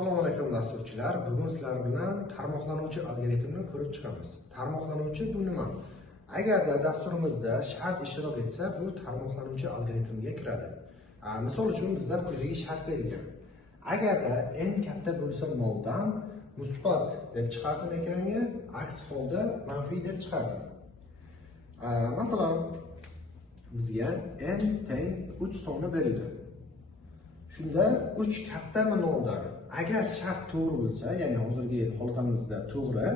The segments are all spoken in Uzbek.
Assalomu alaykum dasturchilar. Bugun sizlar bilan tarmoqlanuvchi algoritmni ko'rib chiqamiz. Tarmoqlanuvchi bu nima? Agarda dasturimizda shart ishtirok etsa, bu tarmoqlanuvchi algoritmga kiradi. Misol uchun bizda quyidagi shart berilgan. Agarda n katta bo'lsa 0 dan musbat deb chiqarsin ekranga, aks holda manfiy deb chiqarsin. Masalan, bizga n teng 3 soni berildi. Shunda 3 kattami 0 dan agar shart to'g'ri bo'lsa, ya'ni hozirgi holatimizda to'g'ri,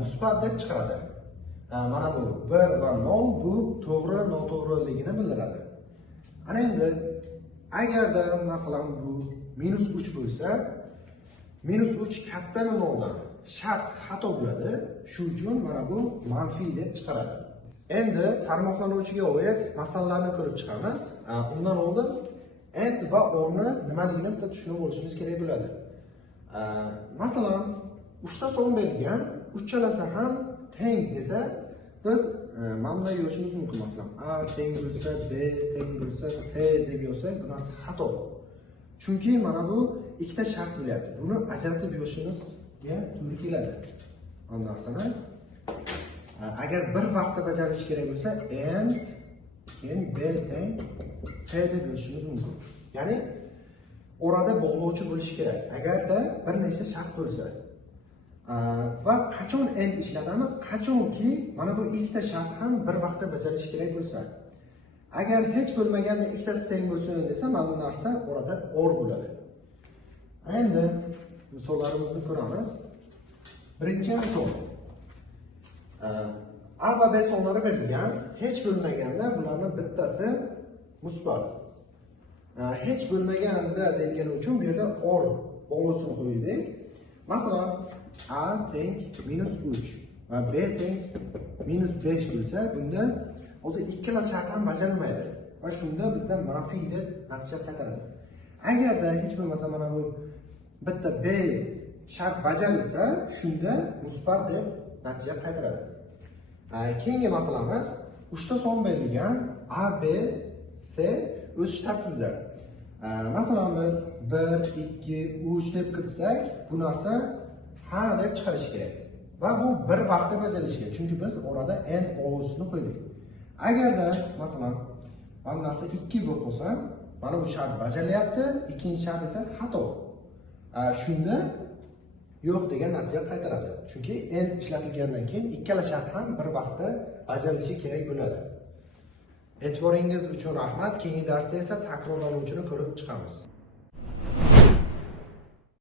musbat deb chiqaradi. Mana bu 1 va 0 bu to'g'ri, noto'g'riligini bildiradi. Ana endi agarda masalan bu -3 bo'lsa, -3 kattami 0 dan shart xato bo'ladi. Shu uchun mana bu manfiy deb chiqaradi. Endi tarmoqlanuvchiga oid masalalarni ko'rib chiqamiz. Undan oldin and va orni nimaligini bitta tushunib olishimiz kerak bo'ladi. Masalan, 3 ta son berilgan, uchalasi ham teng desa, biz mana bunday yozishimiz mumkin. Masalan, a teng bo'lsa, b teng bo'lsa, c deb yozsak, bu narsa xato. Chunki mana bu ikkita shart bo'lyapti. Buni ajratib yozishimizga to'g'ri keladi. Bu narsani agar bir vaqtda bajarish kerak bo'lsa, and keyin b teng c deb yozishimiz mumkin. Ya'ni orada bog'lovchi bo'lishi kerak. Agarda bir nechta shart bo'lsa. Va qachon and ishlatamiz? Qachonki mana bu ikkita shart ham bir vaqtda bajarish kerak bo'lsa. Agar hech bo'lmaganda ikkitasi teng bo'lsin desa, mana bu narsa orada or bo'ladi. Endi misollarimizni ko'ramiz. Birinchi misol. A va B sonlari berilgan, hech bo'lmaganda bularning bittasi musbat. Hech bo'lmaganda degan uchun bu yerda or bog'lovchini qo'ydik. Masalan, A teng -3 va B teng -5 bo'lsa, bunda hozir ikkala shart ham bajarilmaydi va shunda bizda manfiy deb natija qaytaradi. Agarda hech bo'lmasa mana bu bitta B shart bajarilsa, shunda musbat deb natija qaytaradi. Keyingi masalamiz 3 ta son berilgan, A, B, C o'z tartibida. Masalan biz 1, 2, 3 deb kiritsak, bu narsa ha deb chiqarish kerak. Va bu bir vaqtda bajarish kerak, chunki biz orada n bog'lovchisini qo'ydik. Agarda masalan mana narsa 2 bo'lib qolsa, mana bu shart bajarilyapti, ikkinchi shart esa xato. Shunda yo'q degan natija qaytaradi. Chunki n ishlatilgandan keyin ikkala shart ham bir vaqtda bajarilishi kerak bo'ladi. E'tiboringiz uchun rahmat. Keyingi darsda esa takrorlanuvchini ko'rib chiqamiz.